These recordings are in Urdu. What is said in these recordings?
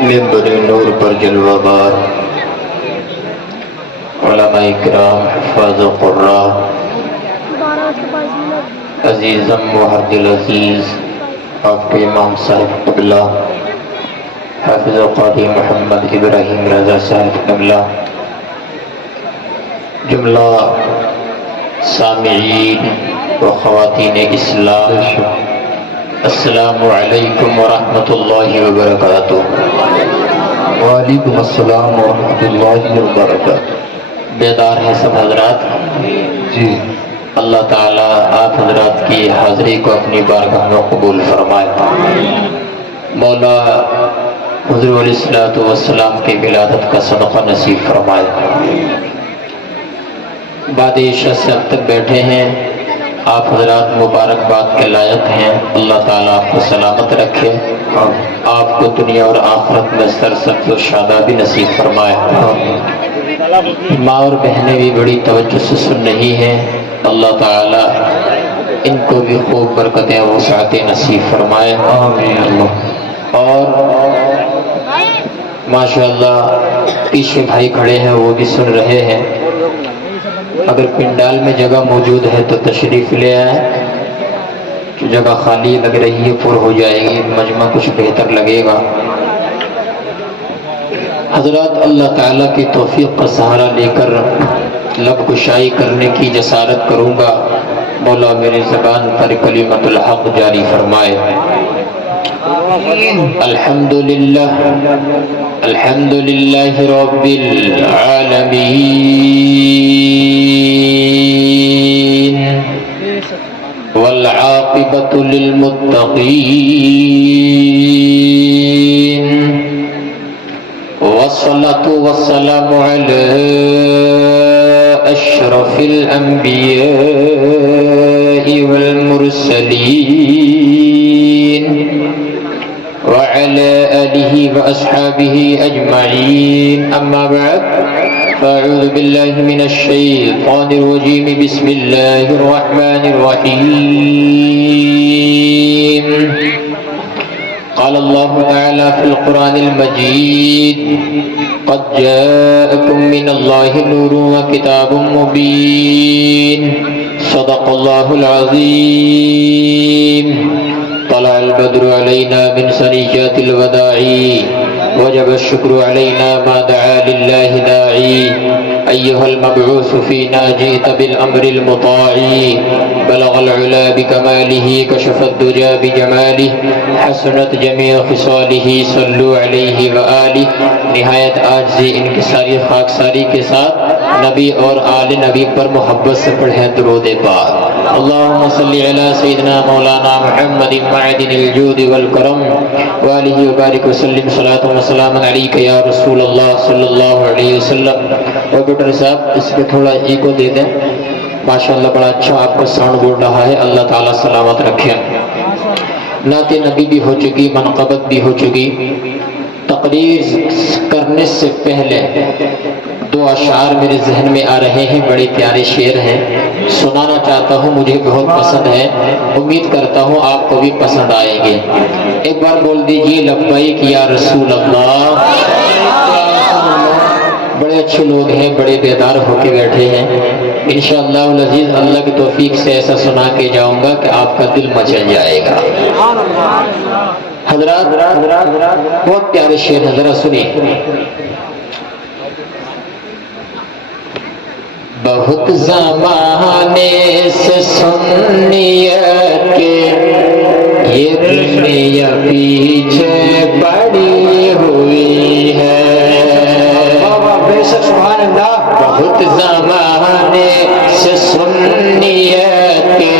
منبر نور پر جلوہ بار علماء کرام، حفاظ و قراء، عزیزم محد العزیز آپ کے امام صاحب قبلہ حافظ و قاری محمد ابراہیم رضا صاحب قبلہ، جملہ سامعین و خواتین اسلام، السلام علیکم ورحمۃ اللہ وبرکاتہ۔ وعلیکم السلام ورحمۃ اللہ وبرکاتہ۔ بیدار ہیں سب حضرات؟ جی، اللہ تعالیٰ آپ حضرات کی حاضری کو اپنی بارگاہ میں قبول فرمائے۔ مولا حضور علیہ الصلوۃ والسلام کی ولادت کا صدقہ نصیب فرمائے۔ بعد عشاء سے اب تک بیٹھے ہیں، آپ حضرات مبارکباد کے لائق ہیں۔ اللہ تعالیٰ آپ کو سلامت رکھے، آپ کو دنیا اور آخرت میں سرسبز و شادابی نصیب فرمائے۔ ماں اور بہنیں بھی بڑی توجہ سے سن رہی ہیں، اللہ تعالیٰ ان کو بھی خوب برکتیں و وسعتیں نصیب فرمائے۔ اور ماشاءاللہ پیچھے بھائی کھڑے ہیں، وہ بھی سن رہے ہیں۔ اگر پنڈال میں جگہ موجود ہے تو تشریف لے آئیں، جگہ خالی لگ رہی ہے، پر ہو جائے گی، مجمع کچھ بہتر لگے گا۔ حضرات اللہ تعالیٰ کی توفیق کا سہارا لے کر لب کشائی کرنے کی جسارت کروں گا، مولا میری زبان پر کلمت الحق جاری فرمائے۔ الحمدللہ الحمدللہ رب العالمین، والعاقبۃ للمتقین، والصلاة والسلام علی اشرف الانبیاء والمرسلین، وعلى آله وأصحابه أجمعين، أما بعد فأعوذ بالله من الشيطان الرجيم، بسم الله الرحمن الرحيم۔ قال الله تعالى في القرآن المجيد، قد جاءكم من الله نور وكتاب مبين، صدق الله العظيم۔ طلع البدر علينا من ثنيات الوداع، وجب الشكر علينا ما دعا لله داعي، أيها المبعوث فينا جئت بالأمر المطاع، بلغ العلا بكماله، كشف الدجى بجماله، حسنت جميع خصاله، صلوا عليه وآله۔ نہایت عاجزی انکساری خاکساری کے ساتھ نبی اور آل نبی پر محبت سے پڑھیں درود پاک۔ اللہم صلی علی سیدنا مولانا محمد معدن الجود والکرم، وآلہ وبارک وسلم، صلاۃ و سلام علیک یا رسول اللہ صلی اللہ علیہ وسلم۔ اور ڈاکٹر صاحب اس پہ تھوڑا ایکو دے دیں، ماشاءاللہ بڑا اچھا آپ کا ساؤنڈ بول رہا ہے، اللہ تعالیٰ سلامت رکھیں۔ نعت نبی بھی ہو چکی، منقبت بھی ہو چکی۔ تقریر کرنے سے پہلے دو اشعار میرے ذہن میں آ رہے ہیں، بڑے پیارے شعر ہیں، سنانا چاہتا ہوں، مجھے بہت پسند ہے، امید کرتا ہوں آپ کو بھی پسند آئیں گے۔ ایک بار بول دیجئے لبیک یا رسول اللہ۔ بڑے اچھے لوگ ہیں، بڑے بیدار ہو کے بیٹھے ہیں، انشاءاللہ العزیز اللہ کی توفیق سے ایسا سنا کے جاؤں گا کہ آپ کا دل مچل جائے گا۔ حضرات بہت پیارے شعر ہیں، ذرا سنیے۔ بہت زمانے سے سنیت کے یہ دنیا پیچھے پڑی ہوئی ہے، بے شک سبحان اللہ۔ بہت زمانے سے سنیت کے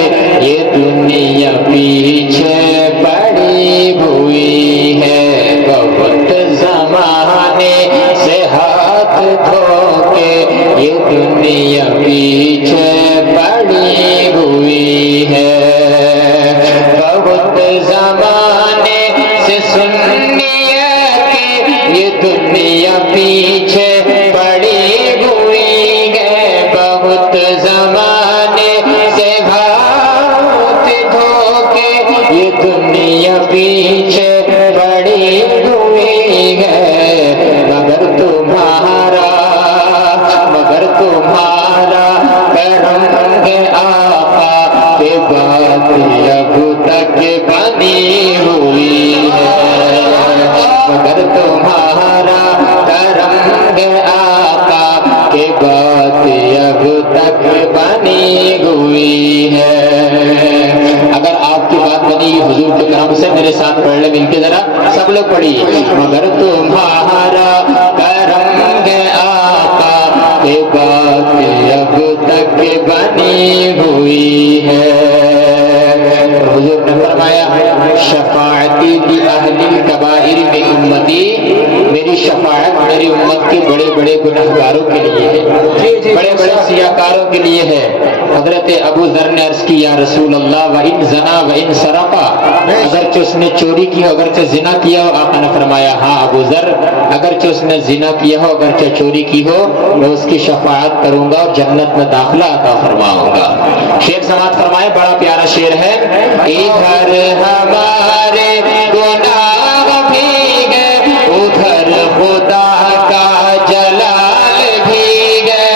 یہ دنیا پیچھے پڑی ہوئی ہے، بہت زمانے سے ہاتھ دھو کے یہ دنیا پیچھے پڑی ہوئی ہے، بہت زمانے سے سنیت کے یہ دنیا پیچھے پڑی ہوئی ہے، بہت زمانے سے ہاتھ دھو پیچھے پڑی ہوئی ہے، مگر تمہارا کرم ہے آقا کہ بات اب تک بنی ہوئی ہے، مگر تمہارا کرم ہے آقا کہ بات اب تک بنی ہوئی ہے۔ اگر آپ کی بات بنی حضور کے کرم سے، میرے ساتھ پڑھ لیں مل کے ذرا، سب لوگ پڑھیے، مگر تمہارا کرم ہے آقا کہ بات اب تک بنی ہوئی ہے۔ حضور نے فرمایا شفاعتی لأہل الکبائر من امتی، میری شفاعت میری امت کے بڑے بڑے گنہگاروں کے لیے ہے، بڑے بڑے سیاکاروں کے لیے ہے۔ حضرت ابو ذر نے عرض کی یا رسول اللہ وَإِن زَنَا وَإِن سَرَقَ، اگرچہ اس نے چوری کی ہو، اگرچہ زنا کیا ہو، آقا نے فرمایا ہاں ابو ذر، اگرچہ اس نے زنا کیا ہو، اگرچہ چوری کی ہو، میں اس کی شفاعت کروں گا اور جنت میں داخلہ عطا فرماؤں گا۔ شعر سماعت فرمائے، بڑا پیارا شعر ہے۔ ادھر ہمارے گناہ بھیگے، ادھر خدا کا جلال بھیگے،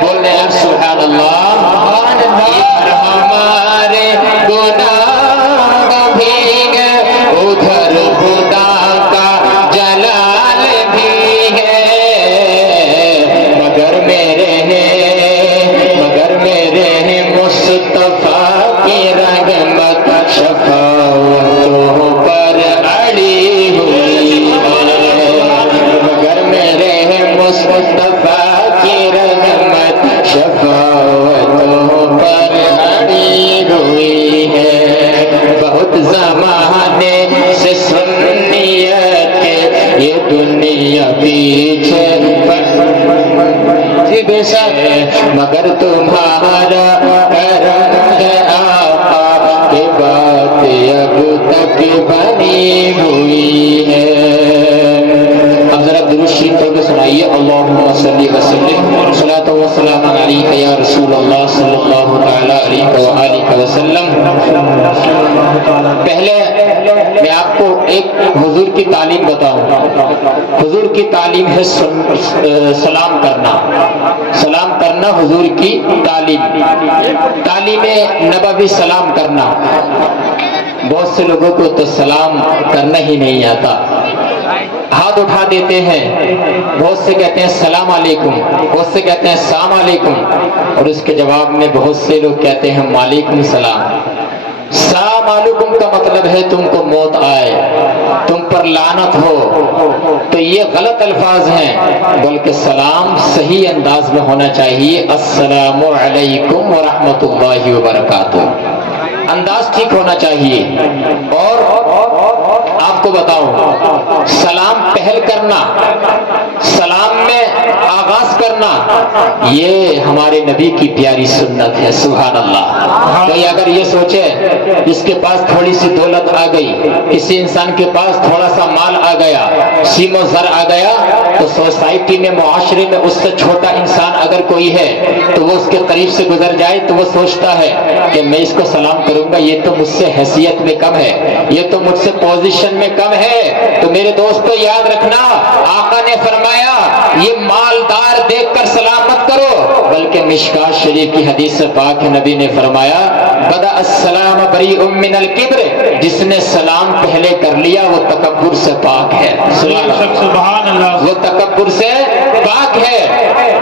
بولے سبحان اللہ۔ ادھر ہمارے گناہ بھیگے، ادھر خدا کا جلال بھیگے، مگر میرے ہیں مصطفیٰ کی رحمت شفاعتوں پر اڑی ہوئی ہے، مگر میرے ہیں مصطفیٰ کی رحمت شفاعتوں پر اڑی ہوئی ہے۔ بہت زمانے سے سنیت کے یہ دنیا پیچھے بے شک، مگر تمہارا کرم ہے آقا کہ بات اب تک بنی ہوئی ہے۔ اب ذرا درود شریف پڑھ کے سنائیے، اللہم صلی وسلم صلاۃ و سلام علیک یا رسول اللہ صلی اللہ تعالی علیہ وآلہ وسلم۔ پہلے میں آپ کو ایک حضور کی تعلیم بتاؤں۔ حضور کی تعلیم ہے سلام کرنا، سلام کرنا حضور کی تعلیم نبوی سلام کرنا۔ بہت سے لوگوں کو تو سلام کرنا ہی نہیں آتا، ہاتھ اٹھا دیتے ہیں، بہت سے کہتے ہیں السلام علیکم، بہت سے کہتے ہیں السلام علیکم، اور اس کے جواب میں بہت سے لوگ کہتے ہیں وعلیکم السلام۔ السلام علیکم کا مطلب ہے تم کو موت آئے، تم پر لعنت ہو، تو یہ غلط الفاظ ہیں، بلکہ سلام صحیح انداز میں ہونا چاہیے، السلام علیکم ورحمۃ اللہ وبرکاتہ، انداز ٹھیک ہونا چاہیے۔ اور آپ کو بتاؤں، سلام پہل کرنا، سلام میں آغاز کرنا، یہ ہمارے نبی کی پیاری سنت ہے، سبحان اللہ۔ کوئی اگر یہ سوچے جس کے پاس تھوڑی سی دولت آ گئی، کسی انسان کے پاس تھوڑا سا مال آ گیا، سیم و زر آ گیا، تو سوسائٹی میں، معاشرے میں اس سے چھوٹا انسان اگر کوئی ہے تو وہ اس کے قریب سے گزر جائے تو وہ سوچتا ہے کہ میں اس کو سلام کروں گا، یہ تو مجھ سے حیثیت میں کم ہے، یہ تو مجھ سے پوزیشن میں کم ہے۔ تو میرے دوستو یاد رکھنا، آقا نے فرمایا یہ مالدار دیکھ کر سلام مت کرو، بلکہ مشکات شریف کی حدیث پاک ہے، نبی نے فرمایا بدأ السلام بریء من الکبر، جس نے سلام پہلے کر لیا وہ تکبر سے پاک ہے، سبحان اللہ، وہ تکبر سے پاک ہے۔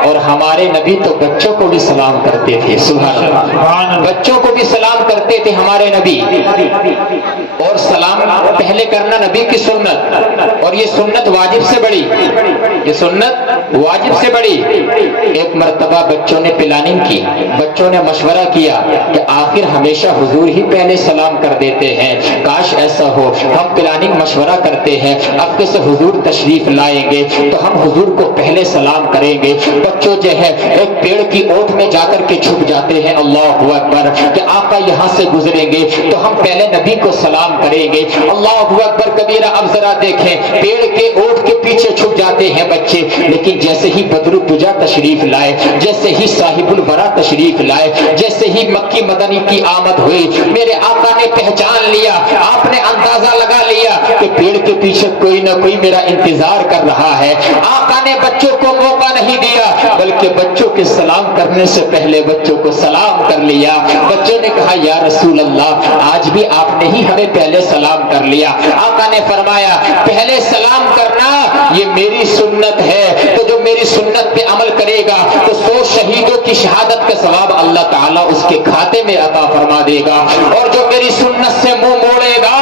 اور ہمارے نبی تو بچوں کو بھی سلام کرتے تھے، سبحان اللہ، بچوں کو بھی سلام کرتے تھے ہمارے نبی۔ اور سلام پہلے کرنا نبی کی سنت، اور یہ سنت واجب سے بڑی، یہ سنت واجب سے بڑی۔ ایک مرتبہ بچوں نے پلاننگ کی، بچوں نے مشورہ کیا کہ آخر ہمیشہ حضور ہی پہلے سلام کر دیتے ہیں، کاش ایسا ہو، ہم پلاننگ مشورہ کرتے ہیں، اب سے حضور تشریف لائیں گے تو ہم حضور کو پہلے سلام کریں گے۔ بچوں جو ہے ایک پیڑ کی اوٹ میں جا کر کے چھپ جاتے ہیں، اللہ اکبر، کہ آقا یہاں سے گزریں گے تو ہم پہلے نبی کو سلام کریں گے، اللہ اکبر کبیرہ۔ اب ذرا دیکھیں، پیڑ کے اوٹ کے پیچھے چھپ جاتے ہیں بچے، لیکن جیسے ہی بدر الدجا تشریف لائے، جیسے ہی صاحب الورا تشریف لائے، جیسے ہی مکی مدنی کی آمد ہوئی، میرے آقا نے پہچان لیا، آپ نے اندازہ لگا لیا کہ پیڑ کے پیچھے کوئی نہ کوئی میرا انتظار کر رہا ہے۔ آقا نے بچوں کو موقع نہیں دیا، بلکہ بچوں کے سلام کرنے سے پہلے بچوں کو سلام کر لیا۔ بچوں نے کہا یا رسول اللہ، آج بھی آپ نے ہی ہمیں پہلے سلام کر لیا۔ آقا نے فرمایا پہلے سلام کرنا یہ میری سنت ہے، تو جو میری سنت پہ عمل کرے گا تو 100 شہیدوں کی شہادت کا ثواب اللہ تعالیٰ اس کے کھاتے میں عطا فرما دے گا، اور جو میری سنت سے منہ موڑے گا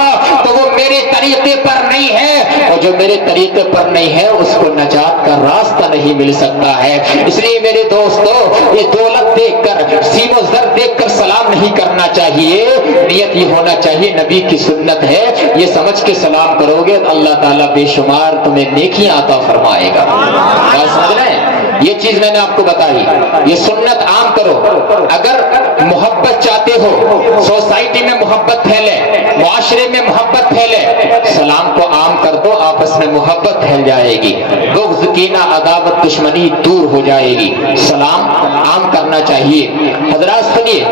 تو وہ میرے طریقے پر نہیں ہے، اور جو میرے طریقے پر نہیں ہے اس کو نجات کا راستہ نہیں مل سکتا ہے۔ اس لیے میرے دوستو، یہ دولت دیکھ کر، سیم و زر دیکھ کر سلام نہیں کرنا چاہیے، نیت یہ ہونا چاہیے نبی کی سنت ہے، یہ سمجھ کے سلام کرو گے تو اللہ تعالیٰ بے شمار تمہیں نیکیاں عطا فرمائے گا۔ بات سمجھ رہے ہیں؟ یہ چیز میں نے آپ کو بتائی، یہ سنت عام کرو۔ اگر محبت چاہتے ہو، سوسائٹی میں محبت پھیلے، معاشرے میں محبت پھیلے، سلام کو عام کر دو، آپس میں محبت پھیل جائے گی، بغض کینہ عداوت دشمنی دور ہو جائے گی۔ سلام عام کرنا چاہیے۔ حضرات سنیے،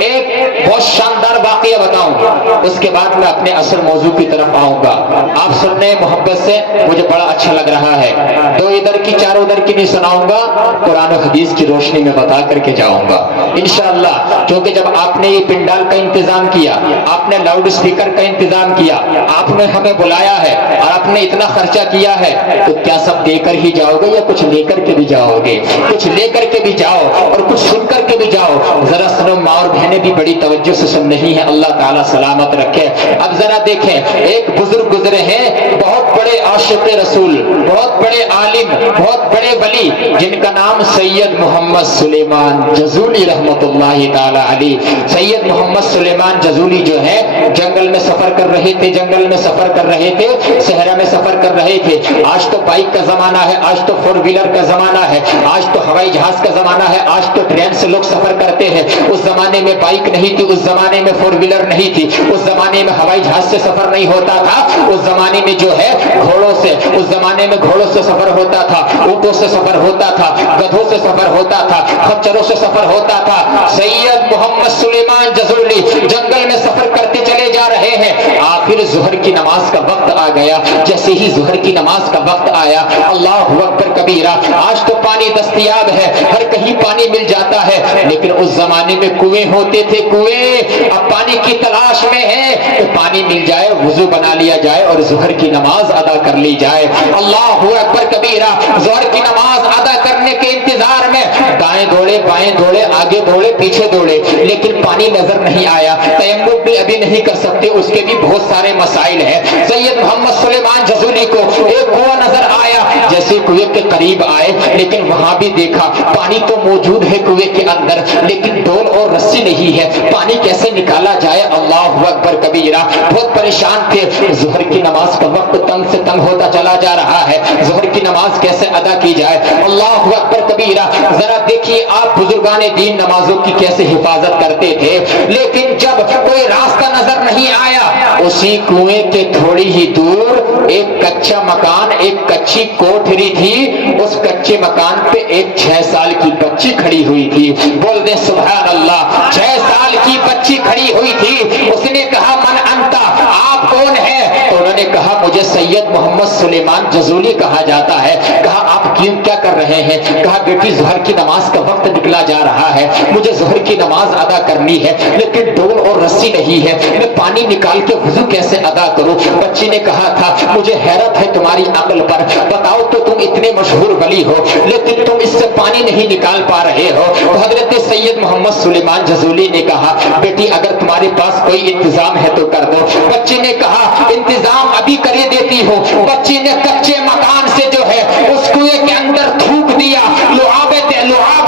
ایک بہت شاندار واقعہ بتاؤں، اس کے بعد میں اپنے اصل موضوع کی طرف آؤں گا۔ آپ سننے محبت سے مجھے بڑا اچھا لگ رہا ہے، دو ادھر کی چار ادھر کی نہیں سناؤں گا، قرآن و حدیث کی روشنی میں بتا کر کے جاؤں گا انشاءاللہ۔ کیونکہ جب آپ نے یہ پنڈال کا انتظام کیا، آپ نے لاؤڈ اسپیکر کا انتظام کیا، آپ نے ہمیں بلایا ہے اور آپ نے اتنا خرچہ کیا ہے، تو کیا سب دے کر ہی جاؤ گے یا کچھ لے کر کے بھی جاؤ گے؟ کچھ لے کر کے بھی جاؤ اور کچھ سن کر کے بھی جاؤ۔ ذرا سنو، ماں اور بہنیں بھی بڑی توجہ سے سن رہی ہیں، اللہ تعالیٰ سلامت رکھے۔ اب ذرا دیکھیں، ایک بزرگ گزرے ہیں، بہت بڑے عاشق رسول، بہت بڑے عالم، بہت بڑے ولی، جن کا نام سید محمد سلیمان جزولی رحمت اللہ تعالی علیہ۔ سید محمد سلیمان جزولی جو ہے جنگل میں سفر کر رہے تھے، جنگل میں سفر کر رہے تھے، صحرا میں سفر کر رہے تھے۔ آج تو بائک کا زمانہ ہے، آج تو 4 ویلر کا زمانہ ہے، آج تو ہوائی جہاز کا زمانہ ہے، آج تو ٹرین سے لوگ سفر کرتے ہیں۔ اس زمانے میں بائک نہیں تھی، اس زمانے میں 4 ویلر نہیں تھی، اس زمانے میں ہوائی جہاز سے سفر نہیں ہوتا تھا، اس زمانے میں جو ہے گھوڑوں سے، اس زمانے میں گھوڑوں سے سفر ہوتا تھا، اونٹوں سے سفر ہوتا تھا، گدھوں سے سفر ہوتا تھا، خچروں سے سفر ہوتا تھا۔ سید محمد سلیمان جزولی جنگل میں سفر کرتے چلے جا رہے ہیں۔ آخر ظہر کی نماز کا وقت آ گیا۔ جیسے ہی ظہر کی نماز کا وقت آیا، اللہ اکبر کبیرہ، آج تو پانی دستیاب ہے، ہر کہیں پانی مل جاتا ہے، لیکن اس زمانے میں کنویں ہوتے تھے، کنویں۔ اب پانی کی تلاش میں ہے کہ پانی مل جائے، وضو بنا لیا جائے اور ظہر کی نماز ادا کر لی جائے۔ اللہ اکبر کبیرہ، ظہر کی نماز ادا کرنے کے انتظار میں دائیں دوڑے، بائیں دوڑے، آگے دوڑے، پیچھے دوڑے، لیکن پانی نظر نہیں آیا۔ تیمم بھی ابھی نہیں کر سکتے، اس کے بھی بہت سارے مسائل ہیں۔ سید محمد سلیمان جزولی کو ایک کنواں نظر آیا، جیسے کنویں کے قریب آئے، لیکن وہاں بھی دیکھا پانی تو موجود ہے کنویں کے اندر، لیکن ڈول اور رسی نہیں ہے، پانی کیسے نکالا جائے؟ اللہ اکبر کبیرہ، بہت پریشان تھے۔ ظہر کی نماز کا وقت تنگ سے تنگ ہوتا چلا جا رہا ہے، ظہر کی نماز کیسے ادا کی جائے؟ اللہ اکبر کبیرہ، ذرا دیکھیے آپ بزرگان دین نمازوں کی کیسے حفاظت کرتے تھے، لیکن جب کوئی راستہ نظر نہیں آیا، اسی کنویں کے تھوڑی ہی دور ایک کچا مکان، ایک کچی کوٹھری تھی، اس کچے مکان پہ ایک 6 سال کی بچی کھڑی ہوئی تھی۔ بول دیں سبحان اللہ، 6 سال کی بچی کھڑی ہوئی تھی۔ اس نے کہا من انتا، آپ کون ہیں؟ تو انہوں نے کہا مجھے سید محمد سلیمان جزولی کہا جاتا ہے۔ کہا آپ کیا کر رہے ہیں؟ کہا بیٹی ظہر کی نماز کا وقت نکلا جا رہا ہے، مجھے ظہر کی نماز ادا کرنی ہے، لیکن ڈول اور رسی نہیں ہے، میں پانی نکال کے وضو کیسے ادا کروں؟ بچی نے کہا تھا مجھے حیرت ہے تمہاری عقل پر، بتاؤ تو تم اتنے مشہور ولی ہو لیکن تم اس سے پانی نہیں نکال پا رہے ہو۔ تو حضرت سید محمد سلیمان جزولی نے کہا بیٹی اگر تمہارے پاس کوئی انتظام ہے تو کر دو۔ بچی نے کہا انتظام ابھی کر دیتی ہوں۔ بچی نے کچے مکان سے جو ہے اس کنویں کے اندر تھوک دیا، لعاب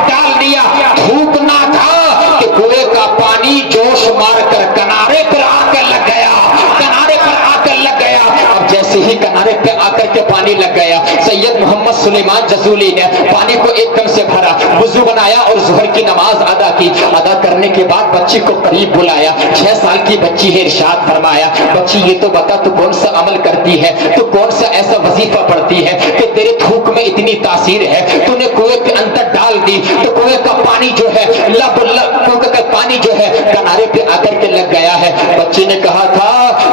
ڈال دیا، تھوکنا تھا کہ کنویں کا پانی جوش مار کر کنارے پر آ کر لگ گیا، کنارے پر آ کر لگ گیا۔ اب جیسے ہی کنارے پہ آ کر کے پانی لگ گیا، سید محمد محمد سلیمان جزولی نے پانی کو ایک دم سے بھرا، وضو بنایا اور ظہر کی نماز ادا کی۔ ادا کرنے کے بعد بچی کو قریب بلایا، 6 سال کی بچی ہے، ارشاد فرمایا بچی یہ تو بتا تو کون سا عمل کرتی ہے، تو کون سا ایسا وظیفہ پڑھتی ہے کہ تیرے تھوک میں اتنی تاثیر ہے، تو نے کنویں کے اندر ڈال دی تو کنویں کا پانی جو ہے کنویں کا پانی جو ہے کنارے پہ آ کر کے لگ گیا ہے۔ بچی نے کہا تھا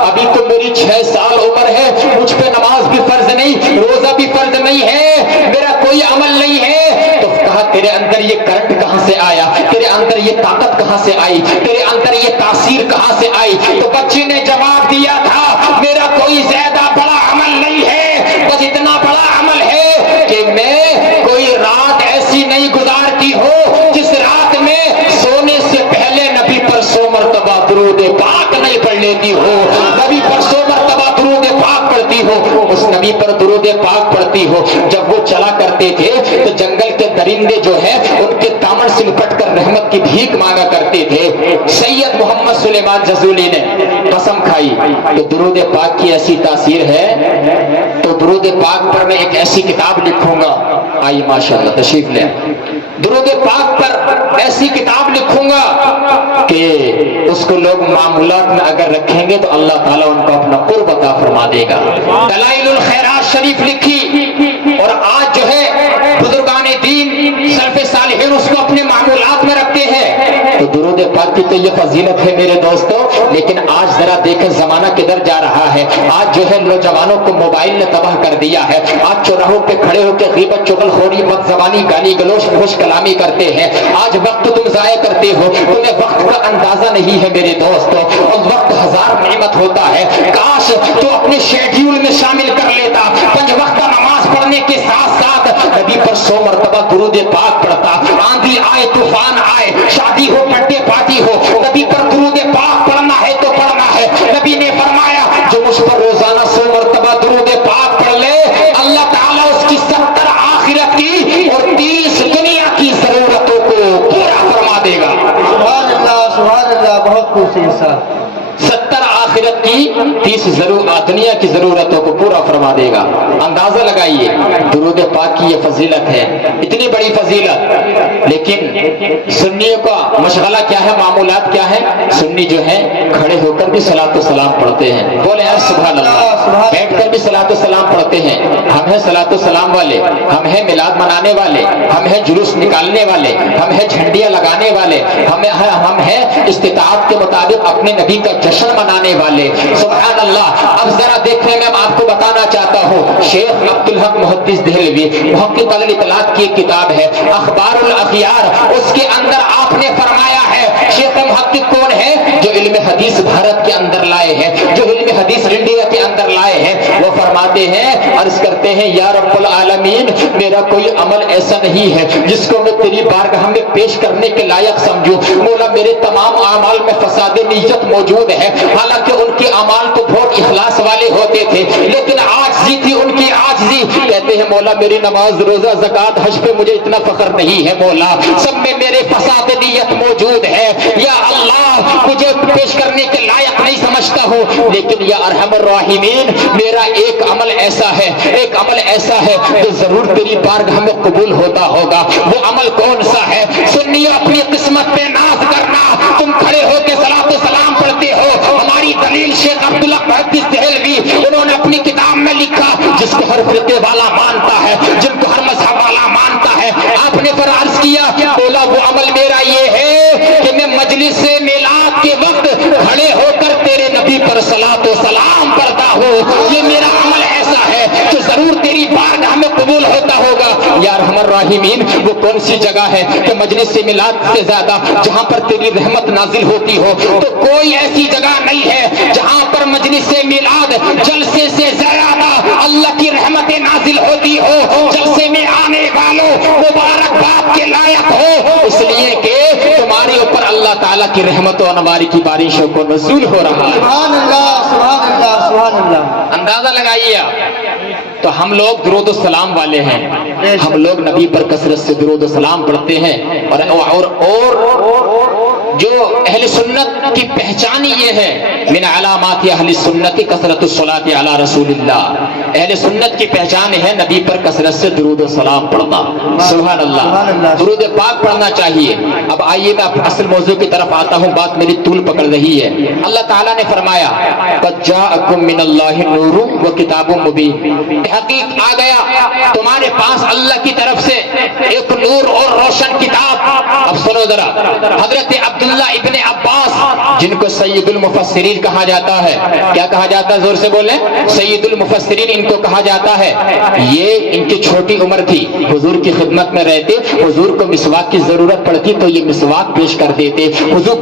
ابھی تو میری 6 سال عمر ہے، مجھ پہ نماز بھی فرض نہیں، روزہ بھی فرض نہیں ہے، میرا کوئی عمل نہیں ہے۔ تو کہا تیرے اندر یہ کرنٹ کہاں سے آیا، تیرے اندر یہ طاقت کہاں سے آئی، تیرے اندر یہ تاثیر کہاں سے آئی؟ تو بچی نے جواب دیا تھا میرا کوئی زیادہ بڑا عمل نہیں ہے، بس اتنا بڑا عمل ہے کہ میں کوئی رات ایسی نہیں گزارتی ہو جس رات میں سونے سے پہلے نبی پر 100 مرتبہ درود پاک نہیں پڑھ لیتی ہو، نبی پر 100 مرتبہ درود پاک پڑھتی ہو، اس نبی پر درود پاک پڑھتی ہو۔ جب وہ چلا کرتے تھے تو جنگل کے درندے جو ہے ان کے دامن سے لپٹ کر رحمت کی بھیک مانگا کرتے تھے۔ سید محمد سلیمان جزولی نے قسم کھائی کہ درود پاک کی ایسی تاثیر ہے تو درود پاک پر میں ایک ایسی کتاب لکھوں گا، آئیے ماشاءاللہ تشریف لیں، درود پاک پر ایسی کتاب لکھوں گا کہ اس کو لوگ معمولات میں اگر رکھیں گے تو اللہ تعالیٰ ان کو اپنا قرب عطا فرما دے گا۔ دلائل الخیرات شریف لکھی اور آج جو ہے بزرگان دین سلف صالحین اس کو اپنے معمولات میں رکھتے ہیں۔ تو درود پاک کی تو یہ فضیلت ہے میرے دوستو، لیکن آج ذرا دیکھیں زمانہ کدھر جا رہا ہے۔ آج جو ہے نوجوانوں کو موبائل نے تباہ کر دیا ہے، آج چوراہوں پہ کھڑے ہو کے غیبت چغل خوری بد زبانی گالی گلوچ خوش کلامی کرتے ہیں۔ آج وقت تم ضائع کرتے ہو، تمہیں وقت کا اندازہ نہیں ہے میرے دوستو، اور وقت 1000 نعمت ہوتا ہے، کاش تو اپنے شیڈیول میں شامل کر لیتا، 5 وقت نماز پڑھنے کے ساتھ ساتھ نبی پر 100 مرتبہ درود پاک پڑھتا، آندھی آئے طوفان آئے، شادی ہو برتھڈے پارٹی ہو، نبی پر درود پاک پڑھنا ہے تو پڑھنا ہے۔ نبی نے فرمایا جو مجھ پر روزانہ 100 مرتبہ درود پاک پڑھ لے اللہ تعالیٰ اس کی 70 آخرت کی اور 30 دنیا کی ضرورتوں کو پورا فرما دے گا۔ سبحان اللہ، بہت خوش ہے صاحب۔ 70 آخرت کی 30 دنیا کی ضرورتوں کو پورا فرما دے گا۔ اندازہ لگائیے درود پاک کی یہ فضیلت ہے، اتنی بڑی فضیلت، لیکن سنیوں کا مشغلہ کیا ہے، معمولات کیا ہے؟ سنی جو ہے کھڑے ہو کر بھی صلاۃ و سلام پڑھتے ہیں، بولے ہیں سبحان اللہ، بیٹھ کر بھی صلاۃ و سلام پڑھتے ہیں۔ ہم ہیں صلاۃ و سلام والے، ہم ہیں میلاد منانے والے، ہم ہیں جلوس نکالنے والے، ہم ہیں جھنڈیاں لگانے والے، ہم ہیں استطاعت کے مطابق اپنے نبی کا جشن منانے والے۔ سبحان اللہ۔ اب ذرا دیکھنے میں آپ کو بتانا چاہتا ہوں، شیخ عبدالحق محدث دہلوی محقق الاطلاق کی کتاب ہے اخبار الاخیار، اس کے اندر آپ نے فرمایا ہے، شیخ محقق کون ہے؟ جو علم حدیث بھارت کے اندر لائے ہیں، جو علم حدیث انڈیا کے اندر لائے ہیں، وہ فرماتے ہیں، عرض کرتے ہیں یا رب العالمین میرا کوئی عمل ایسا نہیں ہے جس کو میں تیری بارگاہ میں پیش کرنے کے لائق سمجھوں، مولا میرے تمام اعمال میں فساد نیت موجود ہے، حالانکہ ان کے اعمال تو بہت اخلاص والے ہوتے تھے، لیکن عاجزی تھی ان کی عاجزی، کہتے ہیں مولا میری نماز روزہ زکات حج پہ مجھے اتنا فخر نہیں ہے، مولا سب میں میرے فساد نیت موجود ہے، یا اللہ مجھے پیش کرنے کے لائق نہیں سمجھتا ہوں، لیکن یا ارحم الراحمین میرا ایک عمل ایسا ہے، ایک عمل ایسا ہے جو ضرور تیری بارگاہ میں قبول ہوتا ہوگا، وہ عمل کون سا ہے؟ سنیو اپنی قسمت پہ ناز کرنا، تم کھڑے ہو کے صلاۃ و سلام پڑھتے ہو، ہماری دلیل شیخ عبدالحق محدث دہلوی انہوں نے اپنی کتاب میں لکھا، جس کو ہر فرقے والا مانتا ہے، جن کو ہر مذہب والا مانتا ہے، آپ نے پر عرض کیا، بولا وہ عمل میرا یہ ہے کہ میں مجلس میلاد کے وقت کھڑے ہو کر تیرے نبی پر صلاۃ و سلام پڑھتا ہوں، یہ میرا عمل ایسا ہے جو ضرور تیری بارگاہ میں قبول ہوتا ہوگا۔ یا ارحم الراحمین وہ کون سی جگہ ہے کہ مجلس میلاد سے زیادہ جہاں پر تیری رحمت نازل ہوتی ہو؟ تو کوئی ایسی جگہ نہیں ہے جہاں پر مجلس میلاد جلسے سے زیادہ اللہ کی رحمت نازل ہوتی ہو، جلسے میں آنے والوں مبارکباد کے لائق ہو، اس لیے کہ تمہارے اوپر اللہ تعالیٰ کی رحمت و انوار کی بارشوں کو نزول ہو رہا ہے۔ سبحان اللہ، سبحان اللہ، سبحان اللہ۔ اندازہ لگائیے تو ہم لوگ درود و سلام والے ہیں، ہم لوگ نبی پر کثرت سے درود و سلام پڑھتے ہیں، اور جو اہل سنت کی پہچان یہ ہے من علامات اہل سنت کثرت الصلاۃ علی رسول اللہ، اہل سنت کی پہچان ہے نبی پر کثرت سے درود و سلام پڑھنا۔ سبحان اللہ، درود پاک پڑھنا چاہیے۔ اب آئیے میں اصل موضوع کی طرف آتا ہوں، بات میری طول پکڑ رہی ہے۔ اللہ تعالیٰ نے فرمایا قد جاءکم من اللہ نور وکتاب مبین، حقیقت آ گیا تمہارے پاس اللہ کی طرف سے ایک نور اور روشن کتاب۔ اب سنو ذرا، حضرت عبداللہ ابن عباس جن کو سید المفسرین کہا جاتا ہے، کیا کہا جاتا ہے؟ زور سے بولیں، سید المفسرین ان کو کہا جاتا ہے۔ یہ ان کی چھوٹی عمر تھی، حضور کی خدمت میں رہتے، حضور کو مسواک کی ضرورت پڑتی تو یہ مسواک پیش کر دیتے، حضور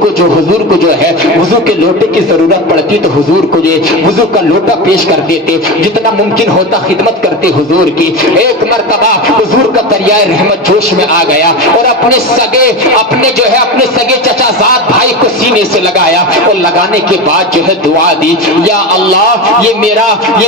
کو جو ہے وضو کے لوٹے کی ضرورت پڑتی تو حضور کو یہ وضو کا لوٹا پیش کر دیتے، جتنا ممکن ہوتا خدمت کرتے حضور کی۔ ایک مرتبہ حضور کا دریائے رحمت جوش میں آ گیا اور اپنے سگے چچا زاد بھائی کو سینے سے لگایا، اور لگانے کے بعد جو ہے دعا دی، یا اللہ یہ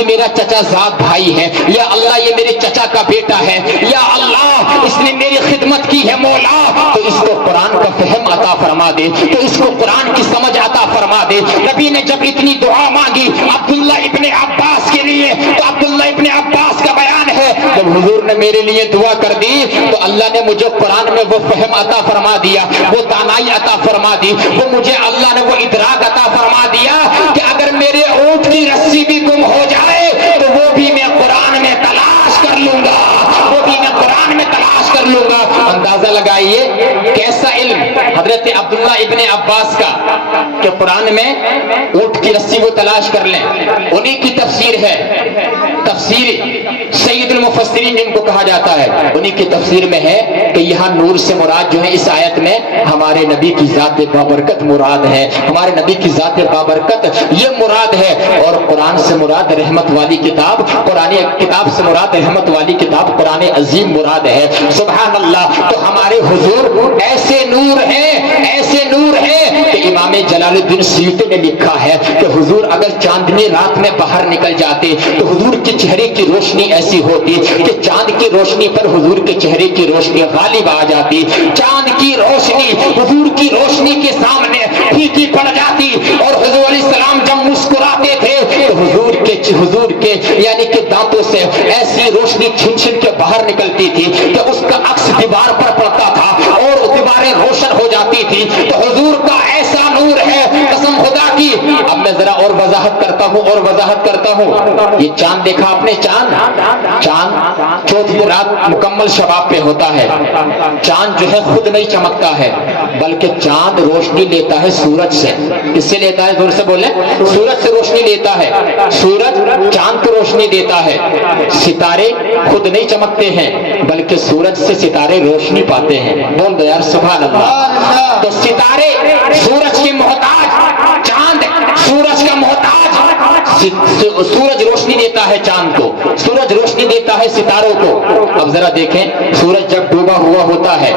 میرا چچا زاد بھائی ہے، یا اللہ یہ میرے چچا کا بیٹا ہے، یا اللہ اس نے میری خدمت کی ہے مولا، تو اس کو قرآن کا فہم عطا فرما دے، تو اس کو قرآن کی سمجھ عطا فرما دے۔ نبی نے جب اتنی دعا مانگی عبداللہ ابن عباس کے لیے، تو عبداللہ ابن عباس کا بیان ہے جب حضور نے میرے لیے دعا کر دی تو اللہ نے مجھے قرآن میں وہ فہم عطا فرما دیا، وہ دانائی عطا فرما دی، وہ مجھے اللہ نے وہ ادراک عطا فرما دیا کہ اگر میرے اونٹ کی رسی بھی گم ہو جائے تو وہ بھی میں قرآن میں تلاش کر لوں گا، وہ بھی میں قرآن میں تلاش کر لوں گا۔ اندازہ لگائیے کیسا علم حضرت عبداللہ ابن عباس کا کہ قرآن میں اونٹ کی رسی کو تلاش کر لیں۔ انہی کی تفسیر ہے، تفسیر سید المفسرین جن کو کہا جاتا ہے، انہی کی تفسیر میں ہے کہ یہاں نور سے مراد جو ہے اس آیت میں ہمارے نبی کی ذات بابرکت مراد ہے، ہمارے نبی کی ذات بابرکت یہ مراد ہے، اور قرآن سے مراد رحمت والی کتاب، قرآن کتاب سے مراد رحمت والی کتاب قرآن عظیم مراد ہے۔ سبحان اللہ، تو ہمارے حضور ایسے نور ہیں کہ امام جلال الدین سیوطی نے لکھا ہے کہ حضور اگر چاندنی رات میں باہر نکل جاتے تو حضور کے چہرے کی روشنی ایسی ہوتی کہ چاند کی روشنی پر حضور کے چہرے کی روشنی غالب آ جاتی، چاند کی روشنی حضور کی روشنی کے سامنے پھیکی پڑ جاتی، اور حضور علیہ السلام جب مسکراتے تھے تو حضور کے یعنی کہ دانتوں سے ایسی روشنی چھن چھن کے باہر نکلتی تھی کہ اس کا عکس دیوار پر پڑتا تھا اور دیواریں روشن ہو جاتی تھی۔ تو حضور کا ایسا نور ہے قسم خدا کی۔ اب میں ذرا اور وضاحت کرتا ہوں، یہ چاند دیکھا آپ نے؟ چاند چوتھی رات مکمل شباب پہ ہوتا ہے۔ چاند جو ہے خود نہیں چمکتا ہے بلکہ چاند روشنی لیتا ہے سورج سے۔ کس سے لیتا ہے؟ زور سے بولیں، سورج سے روشنی لیتا ہے۔ سورج چاند کو روشنی دیتا ہے، ستارے خود نہیں چمکتے ہیں بلکہ سورج سے ستارے روشنی پاتے ہیں۔ بول دو یار سبحان اللہ۔ تو ستارے سورج کے محتاج، چاند سورج کا محتاج۔ سورج روشنی دیتا ہے چاند کو، سورج روشنی دیتا ہے ستاروں کو۔ اب ذرا دیکھیں، سورج جب ڈوبا ہوا ہوتا ہے،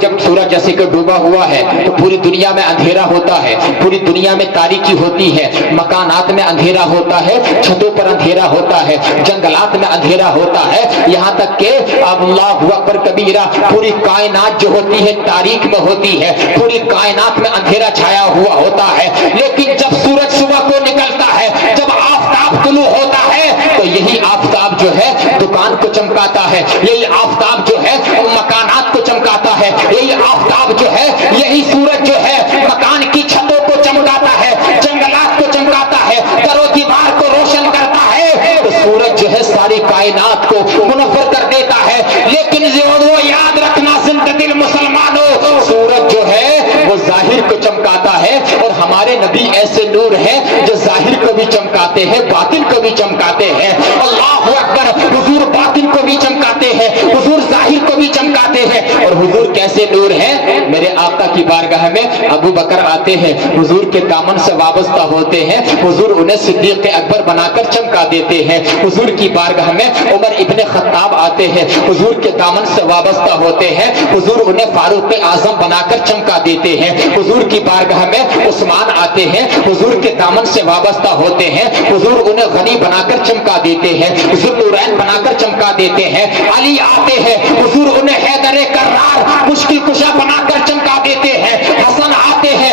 جب سورج جیسے کہ ڈوبا ہوا ہے تو پوری دنیا میں اندھیرا ہوتا ہے، پوری دنیا میں تاریکی ہوتی ہے، مکانات میں اندھیرا ہوتا ہے، چھتوں پر اندھیرا ہوتا ہے، جنگلات میں اندھیرا ہوتا ہے، یہاں تک کہ اللہ اکبر کبیرہ پوری کائنات جو ہوتی ہے تاریک میں ہوتی ہے، پوری کائنات میں اندھیرا چھایا ہوا ہوتا ہے۔ لیکن جب سورج صبح کو نکلتا ہے، جب آفتاب طلوع ہوتا ہے تو یہی آفتاب جو ہے دکان کو چمکاتا ہے، یہی آفتاب جو ہے مکانات کو چمکاتا ہے، یہی آفتاب جو ہے، یہی سورج جو ہے مکان کی چھتوں کو چمکاتا ہے، جنگلات کو چمکاتا ہے، در و دیوار کو روشن کرتا ہے۔ تو سورج جو ہے ساری کائنات کو منور کر دیتا ہے۔ لیکن وہ یاد رکھنا زندہ دل مسلمانوں، سورج جو ہے وہ ظاہر کو چمکاتا ہے، اور ہمارے نبی ایسے نور ہیں جو ظاہر کو بھی چمکاتے ہیں، باطن کو بھی چمکاتے ہیں۔ اللہ اکبر، حضور باطن کو بھی چمکاتے ہیں، حضور ظاہر کو بھی چمکاتے ہیں۔ اور حضور کیسے نور ہیں؟ میرے آقا کی بارگاہ میں ابو بکر آتے ہیں، حضور کے دامن سے وابستہ ہوتے ہیں، حضور انہیں صدیق اکبر بنا کر چمکا دیتے ہیں۔ حضور کی بارگاہ میں عمر ابن خطاب آتے ہیں، حضور کے دامن سے وابستہ ہوتے ہیں، حضور انہیں فاروق اعظم بنا کر چمکا دیتے ہیں۔ حضور کی بارگاہ میں عثمان آتے ہیں، حضور کے دامن سے وابستہ ہوتے ہیں، حضور انہیں غنی بنا کر چمکا دیتے ہیں، ذوالنورین بنا کر چمکا دیتے ہیں۔ علی آتے ہیں، حضور انہیں حیدر کرار مشکل کشا بنا کر چمکا دیتے ہیں۔ حسن آتے ہیں،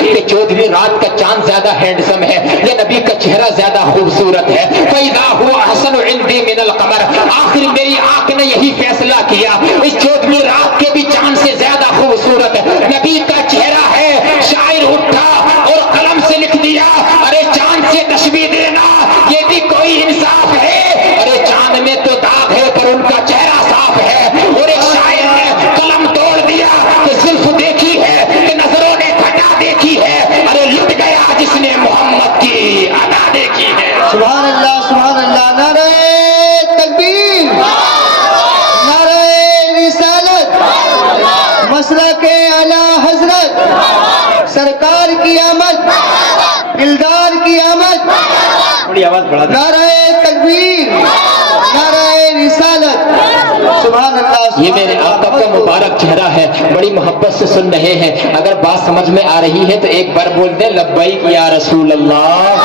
کہ 14ویں رات کا چاند زیادہ ہینڈسم ہے یا نبی کا چہرہ زیادہ خوبصورت ہے؟ فَإِذَا هُوَ أَحْسَنُ عِنْدِي مِنَ الْقَمَرِ، آخر میری آنکھ نے یہی فیصلہ کیا اس 14ویں رات کے بھی چاند سے زیادہ خوبصورت نبی کا چہرہ ہے۔ شاعر اٹھا اور قلم سے لکھ دیا، ارے چاند سے تشبیہ دینا یہ بھی کوئی انصاف ہے؟ ارے چاند میں تو داغ ہے پر ان کا چہرہ صاف ہے۔ اور ایک شاعر نے قلم توڑ دیا کہ زلف دیکھی ہے کہ نظروں نے گھٹا دیکھی ہے، ارے لٹ گیا جس نے محمد کی ادا دیکھی ہے۔ سبحان اللہ سبحان اللہ، نعرہ تکبیر، نعرہ رسالت، مسلک اعلی حضرت سرکار کی آمد، دلدار کی آمد، تھوڑی آواز بڑھا دیں۔ نعرہ تکبیر، نعرہ رسالت، سبحان اللہ۔ یہ میرے آقا کا مبارک چہرہ ہے، بڑی محبت سے سن رہے ہیں، اگر بات سمجھ میں آ رہی ہے تو ایک بار بول دیں لبیک یا رسول اللہ۔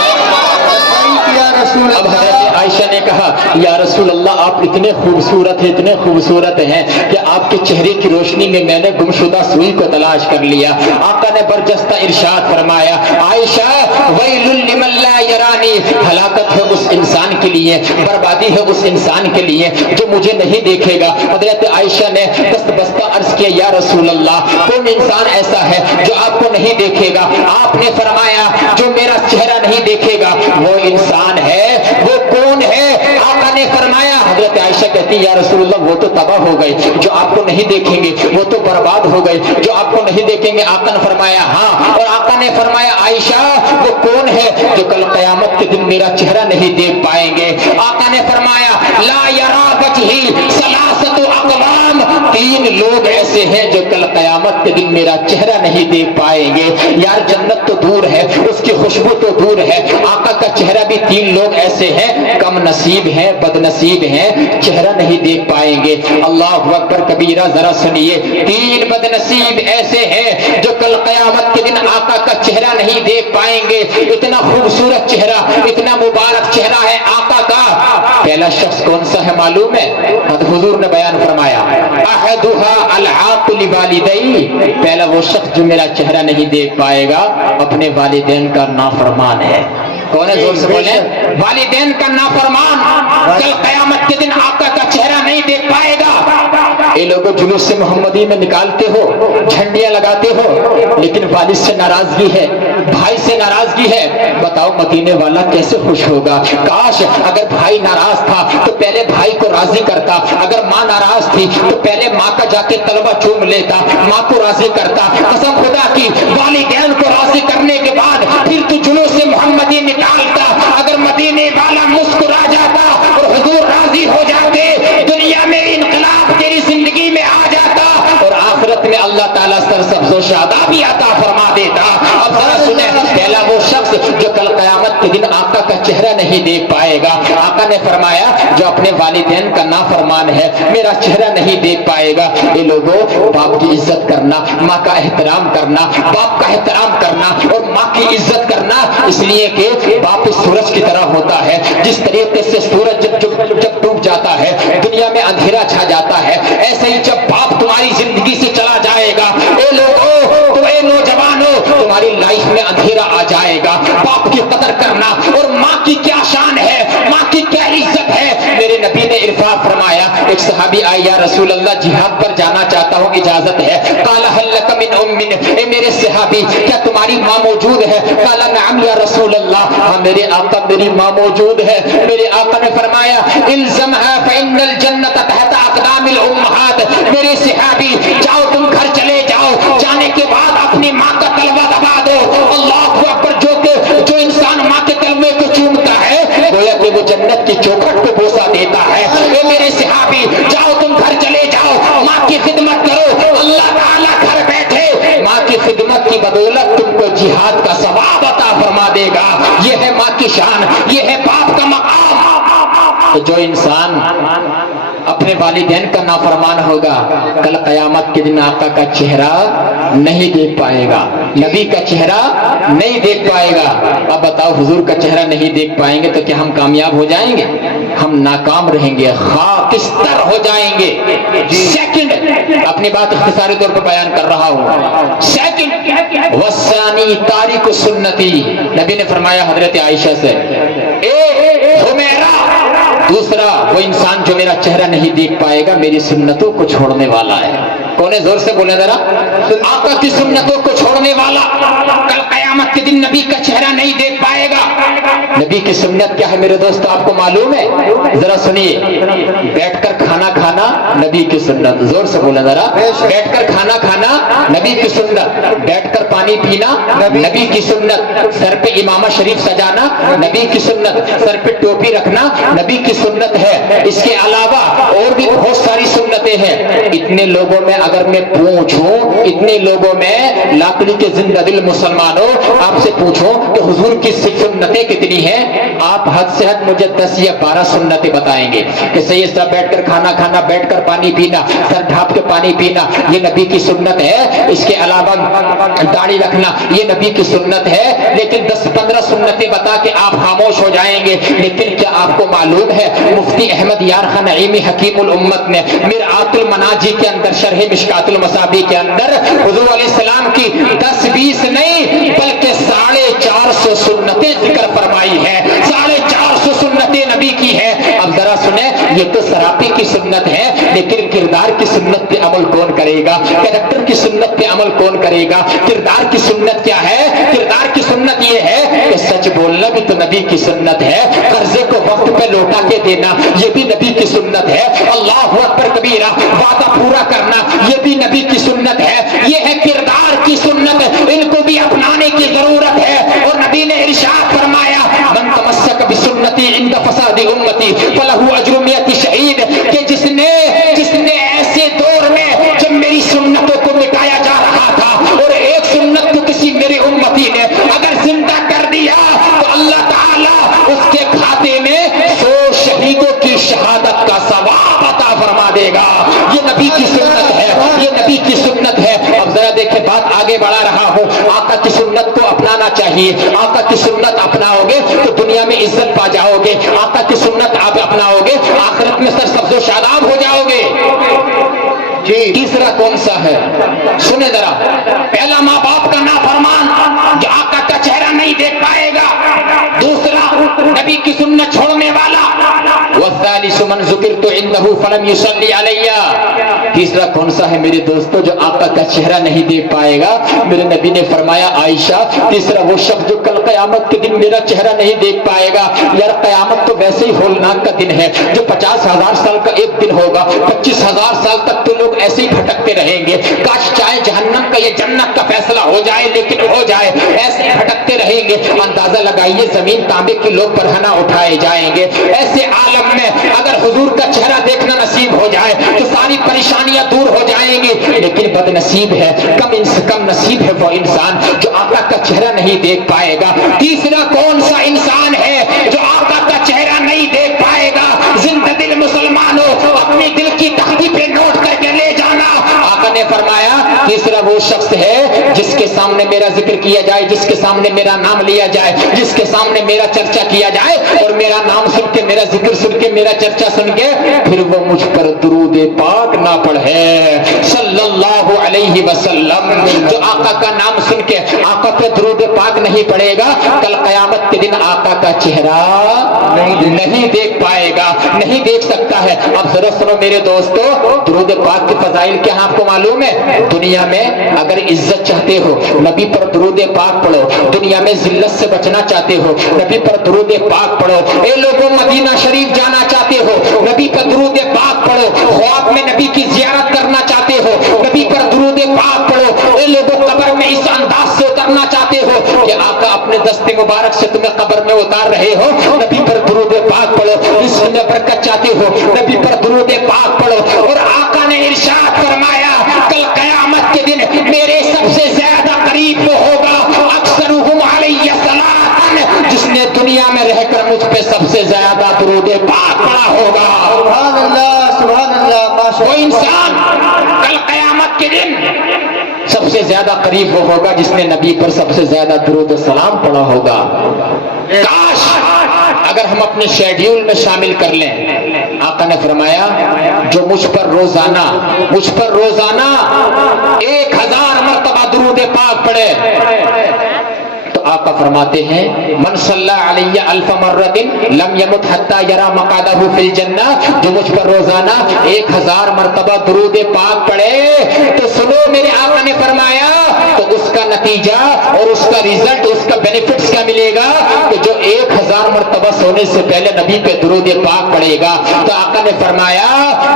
اب حضرت عائشہ نے کہا یا رسول اللہ آپ اتنے خوبصورت ہیں، اتنے خوبصورت ہیں کہ آپ کے چہرے کی روشنی میں میں نے گمشدہ سوئی کو تلاش کر لیا۔ آقا نے برجستہ ارشاد فرمایا عائشہ ویل لمن لا یرانی، ہلاکت ہے اس انسان کے لیے، بربادی ہے اس انسان کے لیے جو مجھے نہیں دیکھے گا۔ حضرت عائشہ نے دست بستہ عرض کیا یا رسول اللہ کون انسان ایسا ہے جو آپ کو نہیں دیکھے گا؟ آپ نے فرمایا جو میرا چہرہ نہیں دیکھے گا وہ انسان ہے، وہ کون ہے؟ آقا نے فرمایا، حضرت عائشہ کہتی یا رسول اللہ وہ تو تباہ ہو گئے جو آپ کو نہیں دیکھیں گے، وہ تو برباد ہو گئے جو آپ کو نہیں دیکھیں گے۔ آقا نے فرمایا ہاں، اور آقا نے فرمایا عائشہ وہ کون ہے جو کل قیامت کے دن میرا چہرہ نہیں دیکھ پائیں گے؟ آقا نے فرمایا لا یرا وجہی ثلاثۃ اقوام، 3 لوگ ایسے ہیں جو کل قیامت کے دن میرا چہرہ نہیں دیکھ پائیں گے۔ یار جنت تو دور ہے، اس کی خوشبو تو دور ہے، آقا کا چہرہ بھی 3 لوگ ایسے ہیں کم نصیب ہیں، بد نصیب ہیں، چہرہ نہیں دیکھ پائیں گے۔ اللہ اکبر کبیرہ، ذرا سنیے، 3 بد نصیب ایسے ہیں جو کل قیامت کے دن آقا کا چہرہ نہیں دیکھ پائیں گے۔ اتنا خوبصورت چہرہ، اتنا مبارک چہرہ ہے آقا کا۔ پہلا شخص کون سا ہے معلوم ہے؟ حضور نے بیان فرمایا احدھا العاق لوالدی، پہلا وہ شخص جو میرا چہرہ نہیں دیکھ پائے گا اپنے والدین کا نافرمان ہے۔ کون ہے؟ زور سے بولیں، والدین کا نافرمان کل قیامت کے دن آقا کا چہرہ نہیں دیکھ پائے گا۔ یہ لوگوں جلوس سے محمدی میں نکالتے ہو، جھنڈیاں لگاتے ہو، لیکن والد سے ناراضگی ہے، بھائی سے ناراضگی ہے، بتاؤ مدینے والا کیسے خوش ہوگا؟ کاش اگر بھائی ناراض تھا تو پہلے بھائی کو راضی کرتا، اگر ماں ناراض تھی تو پہلے ماں کا جا کے طلبہ چوم لیتا، ماں کو راضی کرتا۔ قسم خدا کی، والدین کو راضی کرنے کے بعد پھر تو جلوس سے محمدی نکالتا، اگر مدینے والا مسکرا جاتا اور حضور راضی ہو جاتے، دنیا میں انقلاب تیری زندگی میں آ جاتا اور آخرت میں اللہ تعالیٰ سرسبز و شادابی عطا فرما دیتا۔ اب ذرا سنیں، پہلا وہ شخص جو کل قیامت کے دن آقا کا چہرہ نہیں دیکھ پائے گا، آقا نے فرمایا جو اپنے والدین کا نافرمان ہے میرا چہرہ نہیں دیکھ پائے گا۔ یہ لوگوں باپ کی عزت کرنا، ماں کا احترام کرنا، باپ کا احترام کرنا اور ماں کی عزت کرنا، اس لیے کہ باپ سورج کی طرح ہوتا ہے، جس طریقے سے سورج جب ڈوب جاتا ہے دنیا میں اندھیرا چھا جاتا ہے، ایسے ہی جب باپ تمہاری زندگی سے چلا جائے گا اے لوگوں، تو اے نوجوانوں، تمہاری لائف میں اندھیرا آ جائے گا۔ باپ کی قدر کرنا، اور ماں کی کیا شان ہے، ماں کی کیا عزت ہے۔ میرے نبی نے ارشاد فرمایا، ایک صحابی آئے یا رسول اللہ جہاد پر جانا چاہتا ہوں، اجازت ہے؟ قال هل لك من ام، اے میرے صحابی کیا تمہاری ماں موجود ہے؟ قال نعم یا رسول اللہ، ہاں میرے آقا میری ماں موجود ہے۔ میرے آقا نے فرمایا الزمها فإن الجنة تحت اقدام الامہات، میرے صحابی جاؤ تم گھر چلے جاؤ، جانے کے بعد اپنی ماں کا تلوہ دبا دو۔ اللہ اکبر، جو انسان ماں کے تلوے کو چومتا ہے گویا کہ وہ جنت کی چوکھٹ پہ بوسہ دیتا ہے۔ اے میرے صحابی جاؤ تم گھر چلے جاؤ، ماں کی خدمت کرو، اللہ تعالیٰ گھر بیٹھے ماں کی خدمت کی بدولت تم کو جہاد کا ثواب عطا فرما دے گا۔ یہ ہے ماں کی شان، یہ ہے باپ کا مقام۔ جو انسان اپنے والدین کا نافرمان ہوگا کل قیامت کے دن آقا کا چہرہ نہیں دیکھ پائے گا، نبی کا چہرہ نہیں دیکھ پائے گا۔ اب بتاؤ حضور کا چہرہ نہیں دیکھ پائیں گے تو کیا ہم کامیاب ہو جائیں گے؟ ہم ناکام رہیں گے، خاکستر ہو جائیں گے۔ سیکنڈ، اب اپنی بات اختصاری طور پر بیان کر رہا ہوں. سیکنڈ وسانی تاریک سنتی، نبی نے فرمایا حضرت عائشہ سے، اے حمیرہ، دوسرا وہ انسان جو میرا چہرہ نہیں دیکھ پائے گا میری سنتوں کو چھوڑنے والا ہے. کون ہے؟ زور سے بولیں ذرا. آقا کی سنتوں کو چھوڑنے والا کل قیامت کے دن نبی کا چہرہ نہیں دیکھ پائے گا. نبی کی سنت کیا ہے میرے دوست آپ کو معلوم ہے؟ ذرا سنیے. بیٹھ کر کھانا کھانا نبی کی سنت. زور سے بولیں ذرا. بیٹھ کر کھانا کھانا نبی کی سنت. بیٹھ کر پانی پینا نبی کی سنت. سر پہ امامہ شریف سجانا نبی کی سنت. سر پہ ٹوپی رکھنا نبی کی سنت ہے. اس کے علاوہ اور بھی بہت ساری سنتیں ہیں. اتنے لوگوں میں اگر میں پوچھوں، اتنے لوگوں میں لاکڑی کے زندہ دل مسلمانوں آپ سے پوچھوں کہ حضور کی سنتیں کتنی ہیں، آپ حد سے حد مجھے 10 یا 12 سنتیں بتائیں گے کہ سید صاحب بیٹھ کر کھانا کھانا، بیٹھ کر پانی پینا، سر ڈھانپ کے پانی پینا یہ نبی کی سنت ہے. اس کے علاوہ داڑھی رکھنا یہ نبی کی سنت ہے. لیکن 10-15 سنتیں بتا کے آپ خاموش ہو جائیں گے. لیکن کیا آپ کو معلوم ہے مفتی احمد یار خان نعیمی حکیم الامت نے مرآت المناجی کے اندر شرح مشکات المصابیح کے اندر حضور علیہ السلام کی 10-20 نہیں بلکہ 450 سنتیں ذکر فرمائی ہے. 450 سنتیں نبی کی ہے. اب ذرا سنیں، یہ تو سراپی کی سنت ہے لیکن کردار کی سنت پہ عمل کون کرے گا؟ کریکٹر کی سنت پہ عمل کون کرے گا؟ کردار کی سنت کیا ہے؟ کردار کی سنت یہ ہے کہ سچ بولنا بھی تو نبی کی سنت ہے. قرضے کو وقت پہ لوٹا کے دینا یہ بھی نبی کی سنت ہے. اللہ اکبر کبیرہ، وعدہ پورا کرنا یہ بھی نبی کی سنت ہے. یہ ہے کردار کی سنت، ان کو بھی اپنانے کی ضرورت ہے. اور نبی نے ارشاد فرمایا من تمسک بسنتی عند فساد امتی فلہ اجر 100 شہید، کہ جس نے ایسے دور میں جب میری سنتوں کو مٹایا جا رہا تھا اور ایک سنت کو کسی میرے امتی نے اگر زندہ کر دیا تو اللہ تعالی اس کے کھاتے میں 100 شہیدوں کی شہادت کا ثواب عطا فرما دے گا. یہ نبی کی سنت ہے، یہ نبی کی سنت ہے. اب ذرا دیکھیں بات آگے بڑھا رہا ہوں. آقا کی سنت کو اپنانا چاہیے. آقا کی سنت اپناؤ گے تو دنیا میں عزت پا جاؤ گے. آقا کی سنت آپ اپناؤ گے آخرت میں سر سبز و شاداب ہو جاؤ گے. جی تیسرا کون سا ہے؟ سنیں ذرا. پہلا ماں باپ کا نافرمان جو آقا کا چہرہ نہیں دیکھ پائے گا. دوسرا نبی کی سنت چھوڑنے والا. والثالث من ذکرت عنده فلم يصلي علي. تیسرا کون سا ہے میرے دوستو جو آقا کا چہرہ نہیں دیکھ پائے گا؟ میرے نبی نے فرمایا عائشہ تیسرا وہ شخص جو کل قیامت کے دن میرا چہرہ نہیں دیکھ پائے گا. یار قیامت تو ویسے ہی ہولناک کا دن ہے جو 50,000 سال کا ایک دن ہوگا. 25,000 سال تک تو لوگ ایسے ہی بھٹکتے رہیں گے. کاش چاہے جہنم کا یہ جنت کا فیصلہ ہو جائے لیکن ہو جائے. ایسے بھٹکتے رہیں گے. اندازہ لگائیے زمین تانبے کے لوگ برہنہ اٹھائے جائیں گے. ایسے عالم میں اگر حضور کا چہرہ دیکھنا نصیب ہو جائے تو ساری پریشانیاں دور ہو جائیں گی. لیکن بد نصیب ہے، کم نصیب ہے وہ انسان جو آقا کا چہرہ نہیں دیکھ پائے گا. تیسرا کون سا انسان ہے جو آقا کا چہرہ نہیں دیکھ پائے گا؟ زندہ دل مسلمانوں اپنی دل کی تختی پہ نوٹ کر کے لے جانا. آقا نے فرمایا تیسرا وہ شخص ہے جس کے سامنے میرا ذکر کیا جائے، جس کے سامنے میرا نام لیا جائے، جس کے سامنے میرا چرچا کیا جائے اور میرا نام سن کے، میرا ذکر سن کے، میرا چرچا سن کے پھر وہ مجھ پر درود پاک نہ پڑھے صلی اللہ علیہ وسلم. جو آقا کا نام سن کے آقا پہ درود پاک نہیں پڑے گا کل قیامت کے دن آقا کا چہرہ نہیں دیکھ پائے گا، نہیں دیکھ سکتا ہے. اب ذرا سنو میرے دوستو، درود پاک کے فضائل کیا ہیں آپ کو معلوم ہے؟ دنیا میں اگر عزت چاہتے ہو نبی پر درود پاک پڑھو. دنیا میں ذلت سے بچنا چاہتے ہو نبی پر درود پاک پڑھو. اے لوگوں مدینہ شریف جانا چاہتے ہو نبی پر درود پاک پڑھو. خواب میں نبی کی زیارت کرنا چاہتے ہو نبی پر درود پاک پڑھو. اے لوگوں قبر میں اس انداز سے اترنا چاہتے ہو کہ آقا اپنے دست مبارک سے تمہیں قبر میں اتار رہے ہو نبی پر درود پاک پڑھو. اس میں برکت چاہتے ہو نبی پر درود پاک پڑھو. اور آقا نے ارشاد فرمایا کل قیامت کے دن میرے سب سے زیادہ قریب وہ ہوگا اکثرهم علی صلاۃ، جس نے دنیا میں رہ کر مجھ پہ سب سے زیادہ درود پاک پڑھا ہوگا. سبحان اللہ سبحان اللہ. وہ انسان کل قیامت کے دن سب سے زیادہ قریب وہ ہوگا جس نے نبی پر سب سے زیادہ درود و سلام پڑھا ہوگا. کاش اگر ہم اپنے شیڈیول میں شامل کر لیں آقا آقا نے فرمایا جو مجھ پر روزانہ 1000 مرتبہ درود پاک پڑھے، تو آقا فرماتے ہیں من صلی علیہ الف مرۃ لم یمت حتی یری مقعدہ فی الجنہ، جو مجھ پر روزانہ 1000 مرتبہ درود پاک پڑھے تو سنو میرے آقا نے فرمایا تو اس کا نتیجہ اور اس کا ریزلٹ، اس کا بینیفٹس کیا ملے گا کہ جو 1000 مرتبہ سونے سے پہلے نبی پہ درود پاک پڑھے گا تو آقا نے فرمایا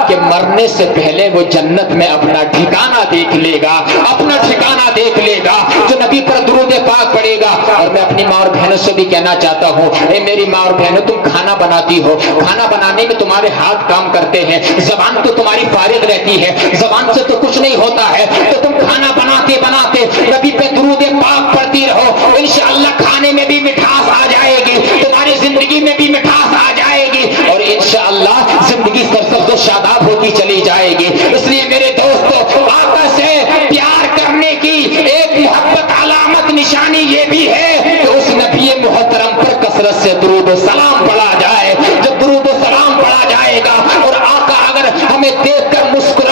کہ مرنے سے پہلے وہ جنت میں اپنا ٹھکانہ دیکھ لے گا، اپنا ٹھکانہ دیکھ لے گا جو نبی پر درود پاک پڑھے گا۔ اور میں اپنی ماں اور بہنوں سے بھی کہنا چاہتا ہوں، اے میری ماں اور بہنوں، تم کھانا بناتی ہو، کھانا بنانے میں تمہارے ہاتھ کام کرتے ہیں، زبان تو تمہاری فارغ رہتی ہے، زبان سے تو کچھ نہیں ہوتا ہے، تو تم کھانا بناتے بناتے نبی پہ درود پاک پڑھتی رہو، انشاءاللہ کھانے میں بھی مٹھاس آ جائے گی، تمہاری زندگی میں بھی مٹھاس آ جائے گی، اور انشاءاللہ زندگی سرسبز و شاداب ہوتی چلی جائے گی۔ اس لیے میرے دوستو، آقا سے پیار کرنے کی ایک محبت علامت نشانی یہ بھی ہے کہ اس نبی محترم پر کثرت سے درود و سلام پڑھا جائے۔ جب درود و سلام پڑھا جائے گا اور آقا اگر ہمیں دیکھ کر مسکرائے